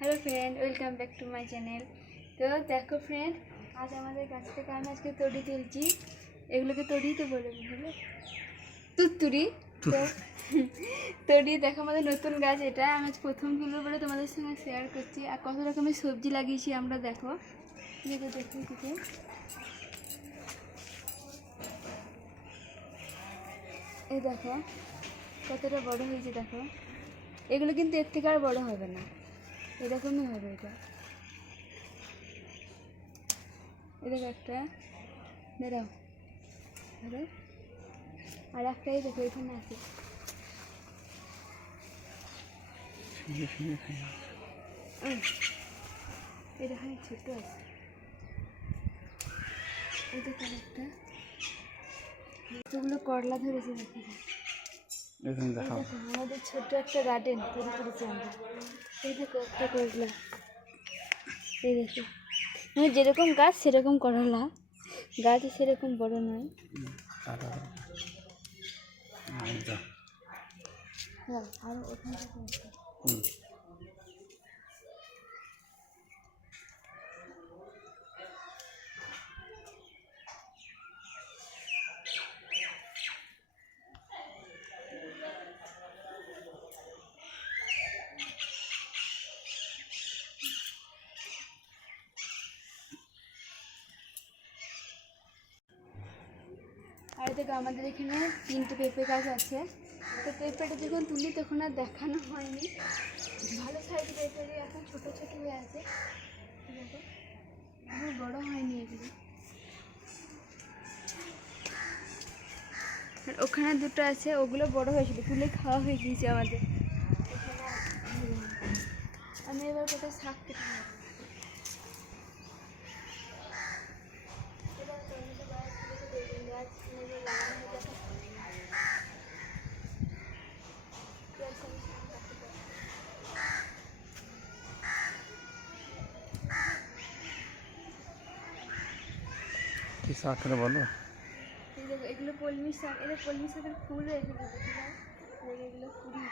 Hello friend welcome back to my channel তো দেখো friend আজ আমাদের গাছ থেকে আমি আজকে তড়ি তুলছি। এগুলোকে তড়ি তো বলে বুঝলে তুত্তুরি। তো তড়ি দেখো আমাদের নতুন গাছ এটা। আমি আজ প্রথম তুলবো বলে তোমাদের সঙ্গে শেয়ার করছি। আর কত রকমের সবজি লাগিয়েছি আমরা দেখো। দেখো দেখো দিকে এই দেখো কতটা বড় হয়েছে দেখো। এগুলো কিন্তু এর থেকে আর বড় হবে না। এরকমই হবে এটা? এরকম একটা। বেরাও ধরো আর একটাই দেখো এখানে আছে। এটা হয় ছোট আছে। দেখো একটা এতগুলো করলা ধরেছে দেখো। এখানে দেখাও। আমাদের ছোট্ট একটা গার্ডেন তৈরি করেছি আমরা। এই দেখো একটা করলা এই দেখো। মানে যেরকম গাছ সেরকম করলা। গাছ সেরকম বড় নয়। হ্যাঁ আর ওখানে দেখো আমাদের এখানে তিনটে পেঁপে গাছ আছে। তো পেঁপেটা যখন তুলি তখন আর দেখানো হয়নি। ভালো সাইজ পেঁপে এখন ছোট ছোট হয়ে আছে। এখন বড় হয়নি এগুলো। ওখানে দুটো আছে, ওগুলো বড় হয়েছিল, তুলে খাওয়া হয়ে গিয়েছে আমাদের। আমি এবার কোথায় শাক কেটে নেব। এবার টমেটো গাছ, বেগুন গাছ, এগুলো লাগানো হয়ে যাবে। পেঁয়াজ আমি শাক কাটতে পারি। কি শাক করে বলো? এগুলো কলমি শাক এটা কলমি শাকের ফুল এগুলো কুড়ি